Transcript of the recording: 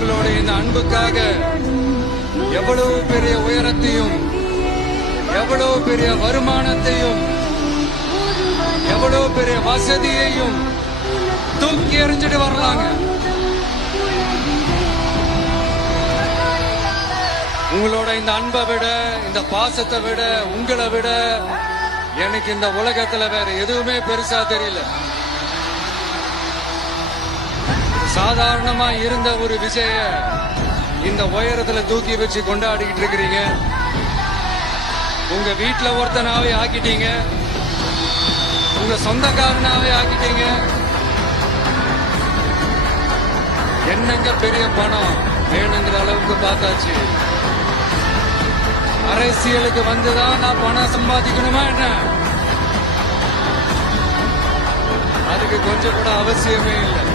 உங்களுடைய இந்த அன்புக்காக எவ்வளவு பெரிய உயரத்தையும், எவ்வளவு பெரிய வருமானத்தையும், எவ்வளவு பெரிய வசதியையும் தூக்கி எறிஞ்சிட்டு வரலாங்க. உங்களோட இந்த அன்பை விட, இந்த பாசத்தை விட, உங்களை விட எனக்கு இந்த உலகத்துல வேற எதுவுமே பெருசா தெரியல. சாதாரணமா இருந்த ஒரு விஷய இந்த உயரத்துல தூக்கி வச்சு கொண்டாடிக்கிட்டு இருக்கிறீங்க. உங்க வீட்டுல ஒருத்தனாவே ஆக்கிட்டீங்க, உங்க சொந்தக்காரனாவே ஆக்கிட்டீங்க. என்னங்க பெரிய பணம் வேணுங்கிற அளவுக்கு பார்த்தாச்சு. அரசியலுக்கு வந்துதான் நான் பணம் சம்பாதிக்கணுமா என்ன? அதுக்கு கொஞ்சம் கூட அவசியமே இல்லை.